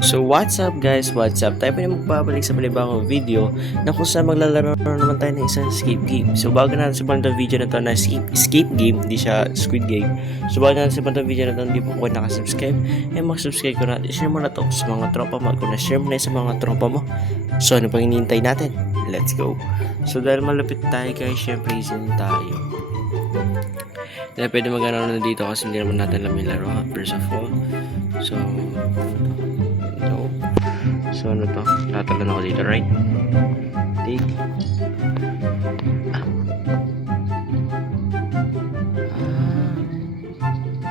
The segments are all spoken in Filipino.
So what's up guys, what's up? Tayo pa rin magbabalik sa panibagong video na kung saan maglalaro naman tayo ng isang escape game. So bago natin simulan itong video na to na escape game, hindi siya Squid Game. So bago natin simulan itong video na to, hindi po kayo nakasubscribe, mag-subscribe ko na, i-share mo na to sa mga tropa mo. Kung na-share mo na sa mga tropa mo, so ano pang hinihintay natin? Let's go! So dahil malapit tayo guys, syempre isin tayo. Dahil pwede mag-ano na dito kasi hindi naman natin alam yung laro, first of all. So ano to? Tatalan ako dito, right? Take.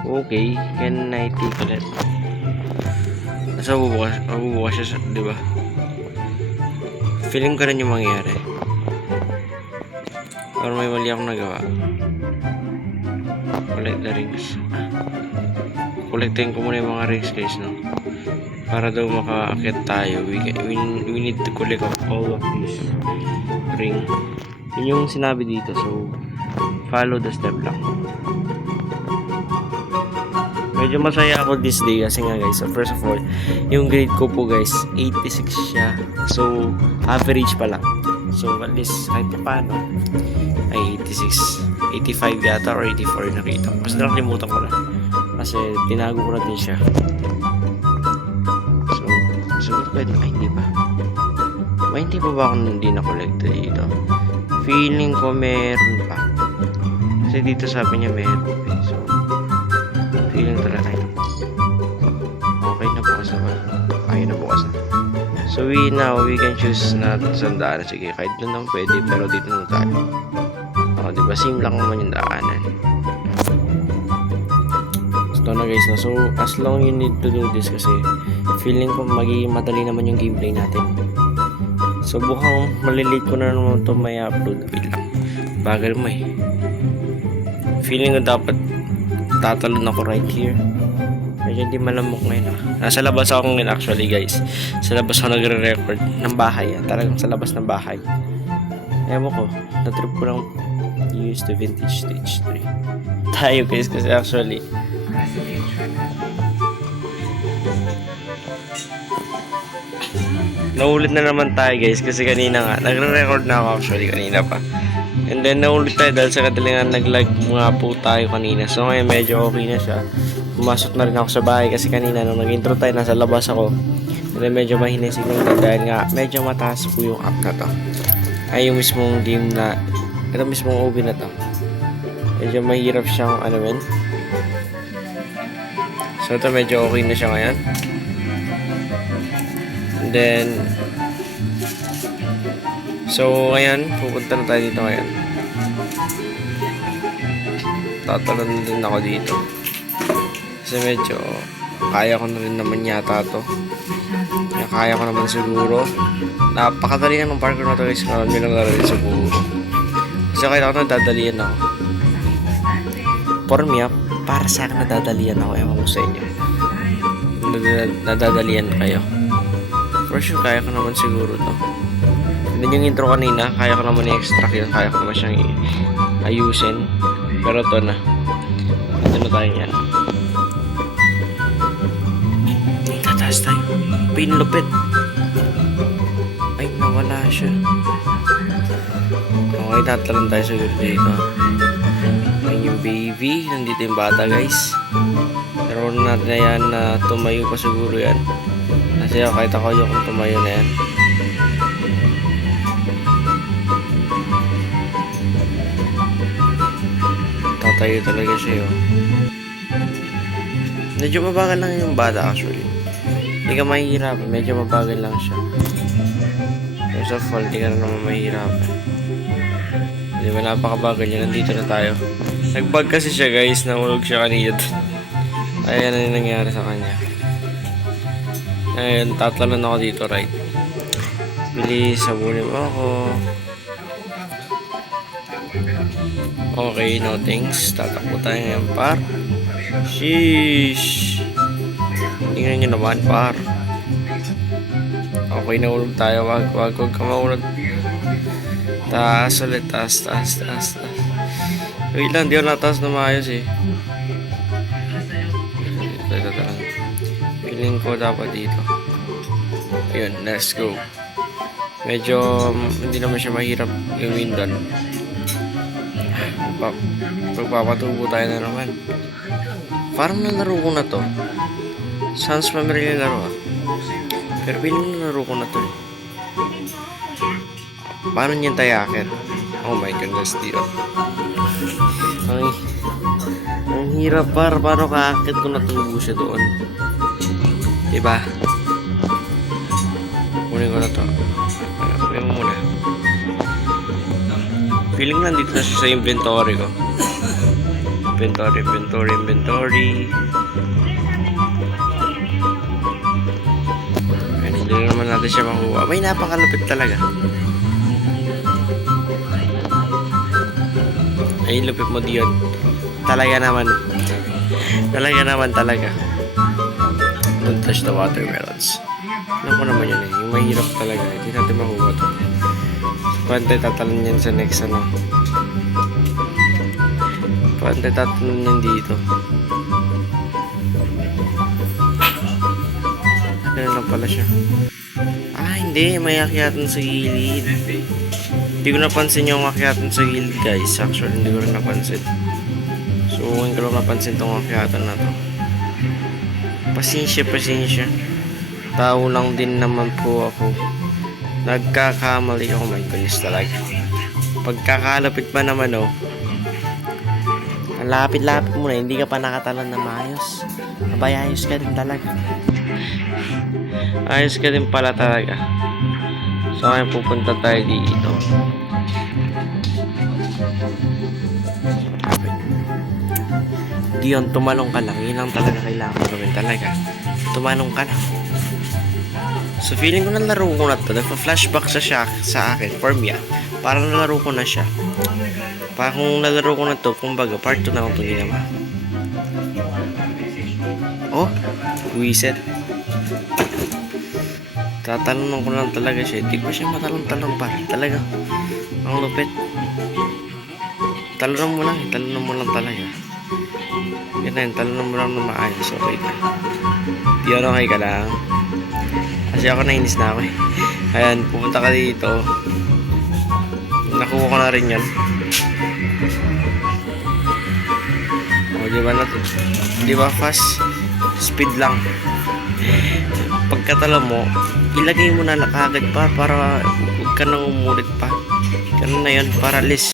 Okay, can I take ulit? Nasa mabubukas siya, di ba? Feeling ko rin yung mangyayari. Or may mali akong nagawa. Collect the rings. Collectin ko muna yung mga rings guys, no? Para daw makaakit tayo, we need to collect all of these ring. Yun yung sinabi dito, so follow the step lang. Medyo masaya ako this day kasi nga guys, so first of all, yung grade ko po guys, 86 siya. So average pa lang. So at least kahit pa paano ay 86, 85 yata or 84 nakita ko. Kasi nakalimutan ko na. Kasi tinago ko na din siya. Siguro pwede, ay hindi ba? May hindi pa ba akong hindi na-collect dito? Feeling ko meron pa. Kasi dito sabi niya meron pa. So, feeling talaga tayo. Okay na bukas na ba? Ayaw na bukas na. So, we can choose na saan daanan. Sige, kahit doon lang pwede, pero dito na tayo. O, diba? Same lang naman yung daanan. Ito na guys, no? So as long you need to do this kasi feeling ko magiging madali naman yung gameplay natin. So bukang malilate ko na naman ito may upload. Wait lang, bagal mo eh. Feeling ko dapat tatalon ako right here. Medyo hindi malamok ngayon. Nasa labas ako ngayon actually guys. Sa labas ako nagre-record ng bahay. Talagang sa labas ng bahay. Ewan ko, na-trip ko lang use the vintage stage 3 tayo guys kasi actually naulit na naman tayo guys kasi kanina nga nagre-record na ako actually kanina pa, and then naulit tayo dahil sa kadalingan naglag nga po tayo kanina. So ngayon medyo okay na siya, pumasok na rin ako sa bahay kasi kanina nung nag-intro tayo nasa labas ako, and then medyo mahina yung signal dahil nga medyo mataas po yung app na to, ay yung mismong game na ito mismong OB na to, medyo mahirap siyang ano men. So ito medyo okay na siya ngayon. And then so ngayon pupunta na tayo dito ngayon. Tatalon din ako dito kasi medyo kaya ko na rin naman yata to. Kaya ko naman siguro. Napakadali ng parkour na to guys, marami lang rin siguro kasi kaya ako nadadalian ako. For me para sa akin nadadalian ako, ewan ko sa inyo. Nadadalian kayo. For sure, kaya ko naman siguro to. And then yung intro kanina, kaya ko naman i-extract yun. Kaya ko naman siyang ayusin. Pero to na. Ito na tayo yan. Tataas tayo. Pinlupit. Ay, nawala siya. Okay, tatalan tayo siguro dito. Yung baby, nandito yung bata guys. Pero natin na yan na tumayo pa siguro yan. Kasi kahit ako yung tumayo na yan. Tatayo talaga siya yun. Medyo mabagal lang yung bata actually. Hindi ka mahihirapan, medyo mabagal lang siya. First of all, hindi ka na naman mahihirapan. Hindi ba napakabagal niya, nandito na tayo. Nagbag kasi siya guys, nahulog siya kanina. Ayan na yung nangyari sa kanya. Ayan, tatalon ako dito right. Bilis, sabunin mo ako. Okay, no thanks. Tatakbo tayo ngayon par. Sheesh. Tingnan nyo naman par. Okay, nahulog tayo. Wag ka mahulog. Taas ulit, taas. Wait lang, di ako nataas na maayos eh. Ito. Feeling ko dapat dito. Yun, let's go. Medyo hindi naman siya mahirap gawin doon. Pagpapatubo tayo na naman. Parang nalaro ko na to. Sounds familiar laro ah. Pero piling nalaro ko na to eh. Paano niyan tayo akit? Oh my goodness, dear. Ay, ang hirap paano kaakit ko natubo siya doon. Diba? Kunin ko na to. Kunin mo muna. Feeling nandito na siya sa inventory ko. Inventory. Ayan, hindi na naman natin siya makuha. May napakalapit talaga. Ay, lupit mo diyon. Talaga naman. Don't touch the watermelons. Alam ko naman yun eh. Yung mahirap talaga. Hindi natin makuha to. Pantay tatalon yan sa next ano. Pantay tatalon yan dito. Ganun lang pala siya. Ah, hindi. May akyatan sa gilid. Hindi ko napansin yung akyatan sa gilid, guys. Actually, hindi ko rin napansin. So, ngayon ko lang napansin tong akyatan na to. Pasensya. Tao lang din naman po ako. Nagkakamali. Oh my goodness talaga. Pagkakalapit pa naman, oh. Ang lapit-lapit mo na. Hindi ka pa nakatalon na maayos. Abay, ayos ka din talaga. Ayos ka din pala talaga. So, ngayon pupunta tayo dito. Diyon, tumalong ka lang. Yun lang talaga kailangan gawin talaga. Tumalong ka lang. So, feeling ko nalaro ko na to. Nagpa-flashback siya sa akin. For me, parang nalaro ko na siya. Parang kung nalaro ko na to, kumbaga, part 2 na akong ginawa. Oh, wiset. Tatalon ko lang talaga siya. Hindi ko siya matalong-talong pa. Talaga. Ang lupit. Talon mo lang talaga. Yan na yun. Talon mo lang na maayos. Okay ka. Di okay ka lang. Kasi ako nainis na ako eh. Ayan, pupunta ka dito. Nakuha ko na rin yan. O, di ba fast? Speed lang. Pagkatalo mo, ilagay mo na kagad pa para huwag ka nang umulit pa. Ganun na yun, para list.